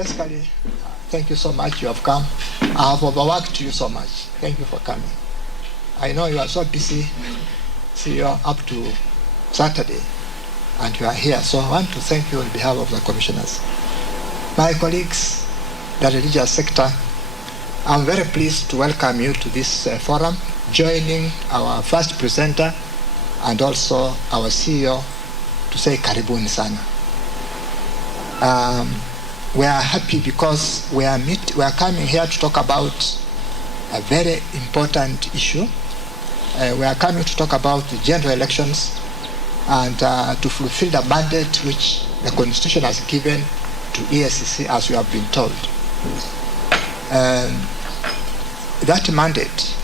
basically, thank you so much. You have come. I have overworked you so much. Thank you for coming. I know you are so busy. See, you are up to Saturday, and you are here. So I want to thank you on behalf of the commissioners. My colleagues, the religious sector, I'm very pleased to welcome you to this forum, joining our first presenter and also our CEO to say karibuni sana. We are happy because we are coming here to talk about a very important issue. We are coming to talk about the general elections and to fulfill the mandate which the Constitution has given to EACC, as we have been told. That mandate,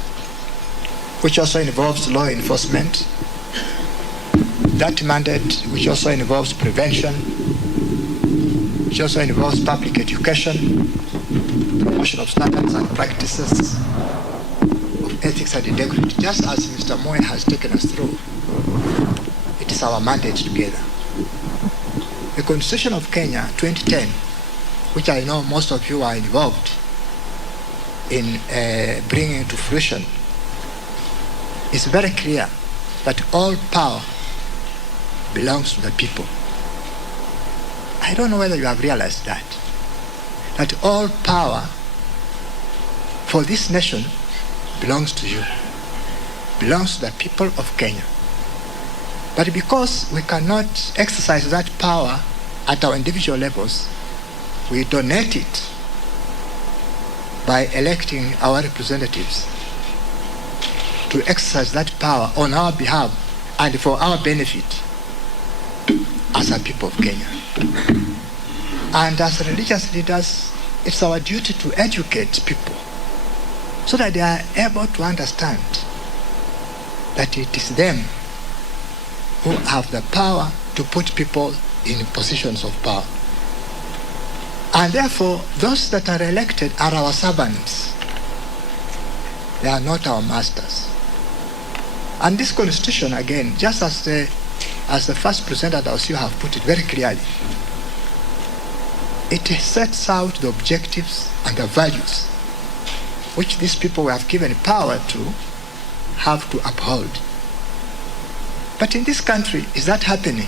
which also involves law enforcement, that mandate which also involves prevention, which also involves public education, promotion of standards and practices of ethics and integrity, just as Mr. Moy has taken us through. It is our mandate together. The Constitution of Kenya 2010, which I know most of you are involved in bringing to fruition, is very clear that all power belongs to the people. I don't know whether you have realized that all power for this nation belongs to you, belongs to the people of Kenya. But because we cannot exercise that power at our individual levels, we donate it by electing our representatives to exercise that power on our behalf and for our benefit as a people of Kenya. And as religious leaders, it's our duty to educate people so that they are able to understand that it is them who have the power to put people in positions of power. And therefore, those that are elected are our servants. They are not our masters. And this Constitution, again, just as the first presenter that you have put it very clearly, it sets out the objectives and the values which these people we have given power to have to uphold. But in this country, is that happening?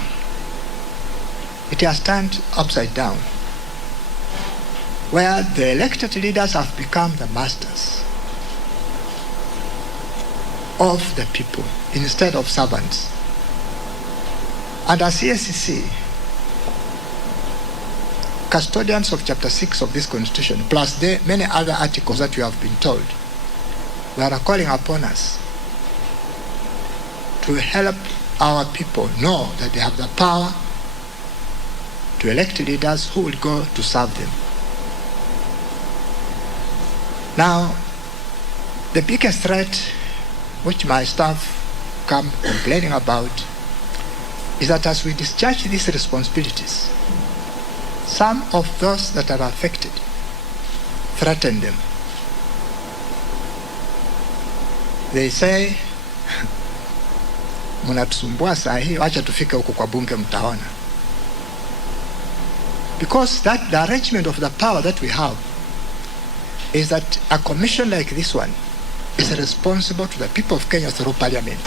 It has turned upside down, where the elected leaders have become the masters of the people instead of servants. And as EACC, custodians of Chapter 6 of this Constitution, plus the many other articles that you have been told, we are calling upon us to help our people know that they have the power to elect leaders who will go to serve them. Now, the biggest threat which my staff come complaining about is that as we discharge these responsibilities, some of those that are affected threaten them. They say, mnatusumbua saa hii, wacha tufike huko kwa bunge mtaona. Because the arrangement of the power that we have is that a commission like this one is responsible to the people of Kenya through Parliament.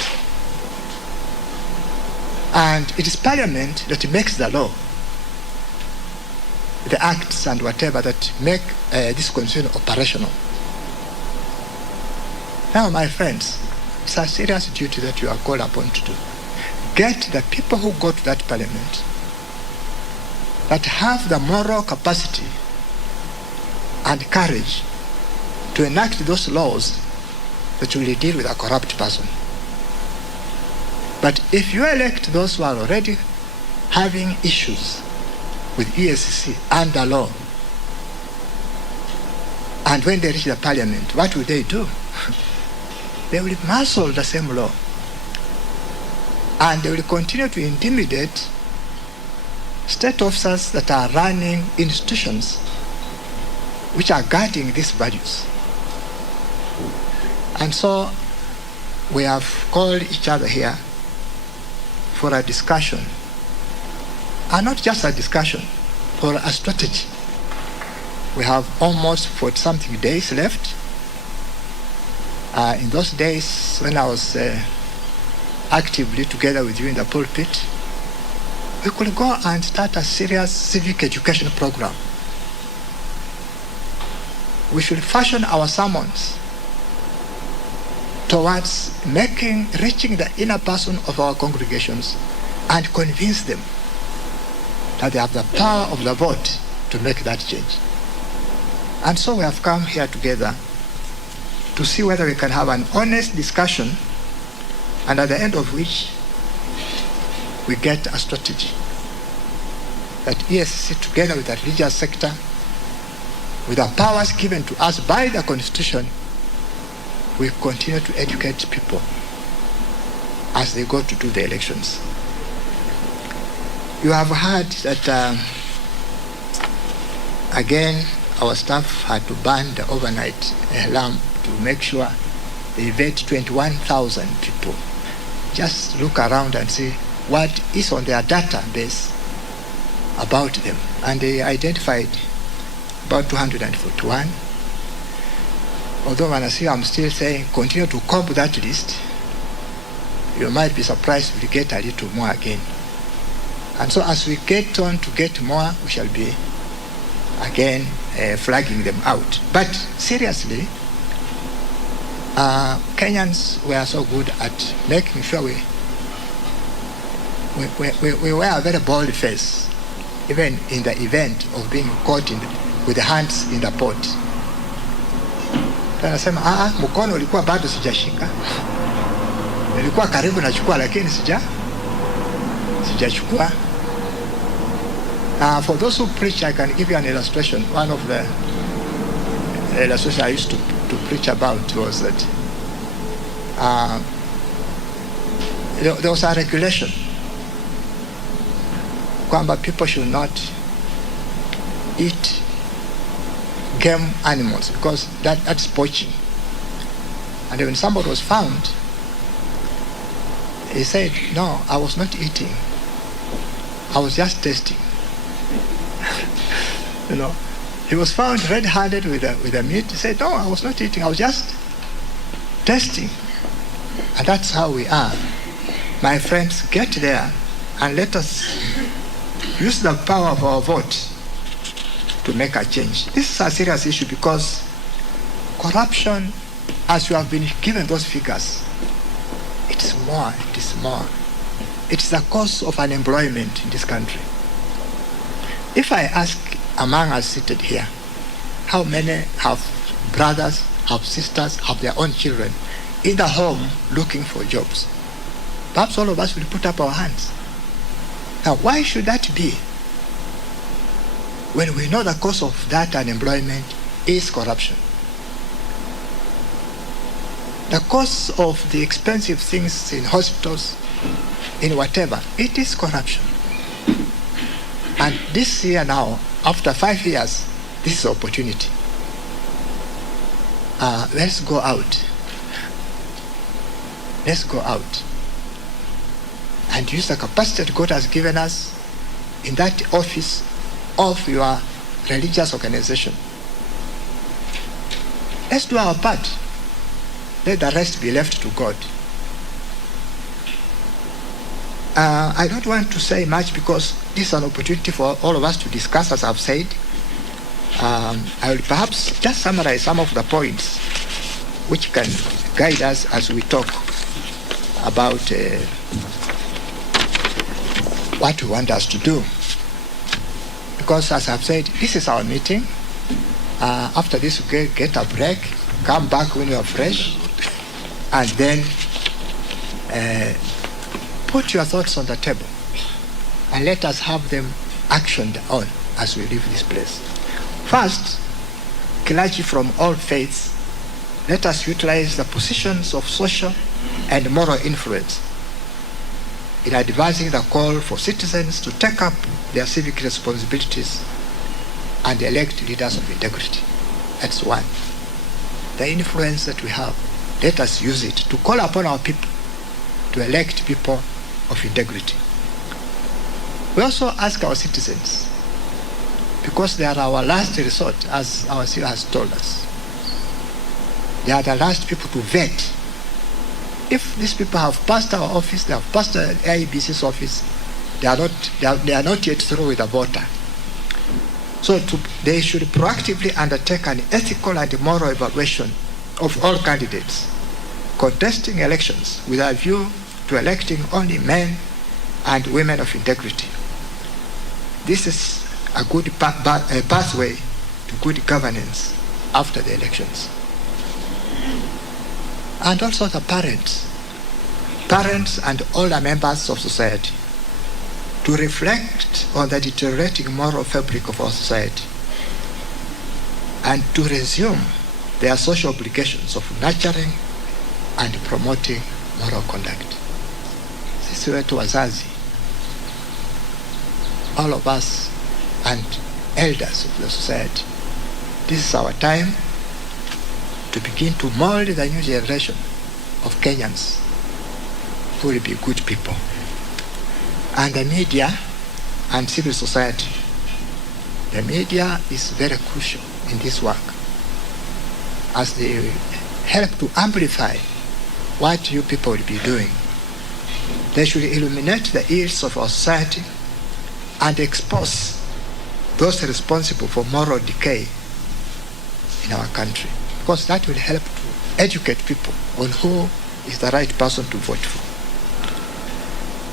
And it is Parliament that makes the law, the acts and whatever that make this Constitution operational. Now, my friends, it's a serious duty that you are called upon to do. Get the people who go to that Parliament that have the moral capacity and courage to enact those laws that will deal with a corrupt person. But if you elect those who are already having issues with EACC under law, and when they reach the Parliament, what will they do? They will muscle the same law, and they will continue to intimidate state officers that are running institutions which are guarding these values. And so we have called each other here for a discussion, and not just a discussion, for a strategy We have almost 40-something days left. In those days, when I was actively together with you in the pulpit, we could go and start a serious civic education program. We should fashion our sermons towards reaching the inner person of our congregations and convince them that they have the power of the vote to make that change. And so we have come here together to see whether we can have an honest discussion, and at the end of which we get a strategy that ESC, together with the religious sector, with the powers given to us by the Constitution, we continue to educate people as they go to do the elections. You have heard that again our staff had to burn the overnight lamp to make sure they vet 21,000 people. Just look around and see what is on their database about them. And they identified about 241. Although when I see, I'm still saying continue to comb that list. You might be surprised if we get a little more again. And so as we get on to get more, we shall be again flagging them out. But seriously, Kenyans were so good at making sure we wear a very bold face, even in the event of being caught with the hands in the pot. Anasema mkono ulikuwa bado sijashika, nilikuwa karibu nachukua lakini sijachukua. For those who preach, I can give you an illustration. One of the illustrations I used to preach about was that there was a regulation kwamba people should not eat game animals because that's poaching. And when somebody was found, he said, "No, I was not eating. I was just tasting." You know, he was found red-handed with a meat. He said, "No, I was not eating. I was just tasting." And that's how we are. My friends, get there and let us use the power of our vote to make a change. This is a serious issue because corruption, as you have been given those figures, it is more. It is the cause of unemployment in this country. If I ask among us seated here, how many have brothers, have sisters, have their own children in the home looking for jobs? Perhaps all of us will put up our hands. Now, why should that be? When we know the cause of that unemployment is corruption. The cause of the expensive things in hospitals, in whatever, it is corruption. And this year now, after 5 years, this is opportunity. Let's go out. Let's go out and use the capacity that God has given us in that office of your religious organization. Let's do our part. Let the rest be left to God. I don't want to say much because this is an opportunity for all of us to discuss, as I've said. I will perhaps just summarize some of the points which can guide us as we talk about what we want us to do. Because as I've said, this is our meeting. After this, we get a break, come back when you are fresh, and then put your thoughts on the table and let us have them actioned on as we leave this place. First, clergy from all faiths, let us utilize the positions of social and moral influence in advancing the call for citizens to take up their civic responsibilities and elect leaders of integrity. That's one. The influence that we have, let us use it to call upon our people to elect people of integrity. We also ask our citizens because they are our last resort, as our CEO has told us. They are the last people to vet. If these people have passed our office, they have passed the IEBC's office, they are not yet through with the voter. So they should proactively undertake an ethical and moral evaluation of all candidates contesting elections with a view to electing only men and women of integrity. This is a good pathway to good governance after the elections. And also the parents and older members of society to reflect on the deteriorating moral fabric of our society and to resume their social obligations of nurturing and promoting moral conduct. Sisi wetu wazazi, all of us and elders of the society, this is our time to begin to mold the new generation of Kenyans who will be good people. And the media and civil society. The media is very crucial in this work as they help to amplify what you people will be doing. They should illuminate the ills of our society and expose those responsible for moral decay in our country, because that will help to educate people on who is the right person to vote for.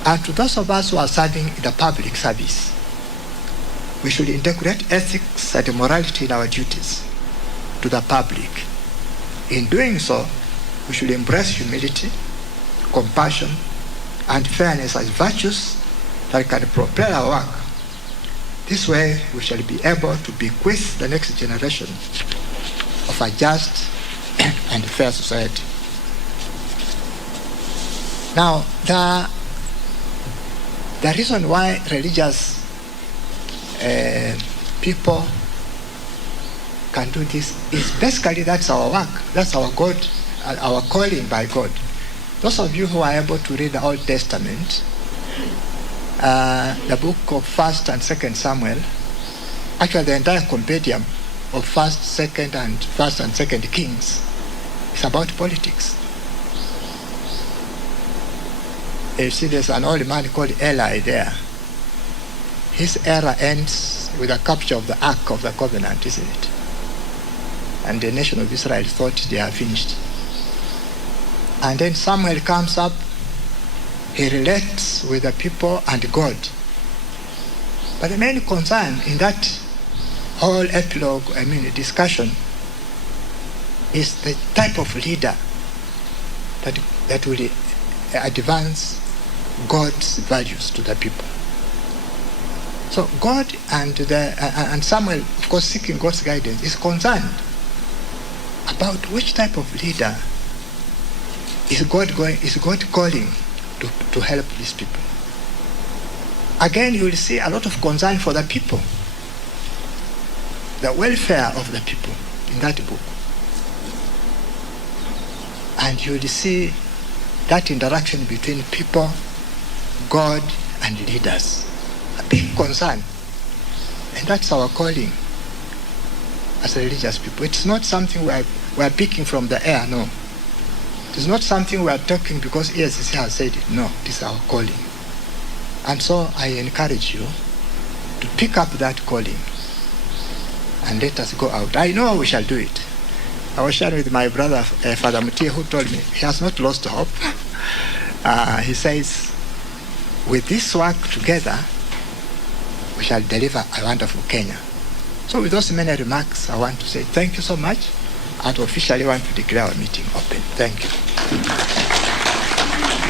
And to those of us who are serving in the public service, we should integrate ethics and morality in our duties to the public. In doing so, we should embrace humility, compassion, and fairness as virtues that can propel our work. This way, we shall be able to bequeath the next generation of a just and fair society. Now, the reason why religious people can do this is basically that's our work, that's our God, our calling by God. Those of you who are able to read the Old Testament, the book of 1st and 2nd Samuel, actually the entire compendium of 1st, 2nd and 2nd Kings is about politics. You see, there's an old man called Eli there. His era ends with the capture of the Ark of the Covenant, isn't it? And the nation of Israel thought they are finished. And then Samuel comes up, he relates with the people and God. But the main concern in that whole epilogue, discussion, is the type of leader that will advance God's values to the people. So God and Samuel, of course, seeking God's guidance, is concerned about which type of leader is God calling to help these people. Again, you will see a lot of concern for the people, the welfare of the people in that book. And you will see that interaction between people, God, and leaders. A big concern. And that's our calling as religious people. It's not something we are picking from the air, no. It's not something we are talking because ESCC has said it. No, it is our calling. And so I encourage you to pick up that calling and let us go out. I know we shall do it. I was sharing with my brother, Father Mutie, who told me he has not lost hope. He says, with this work together, we shall deliver a wonderful Kenya. So with those many remarks, I want to say thank you so much, and officially want to declare our meeting open. Thank you.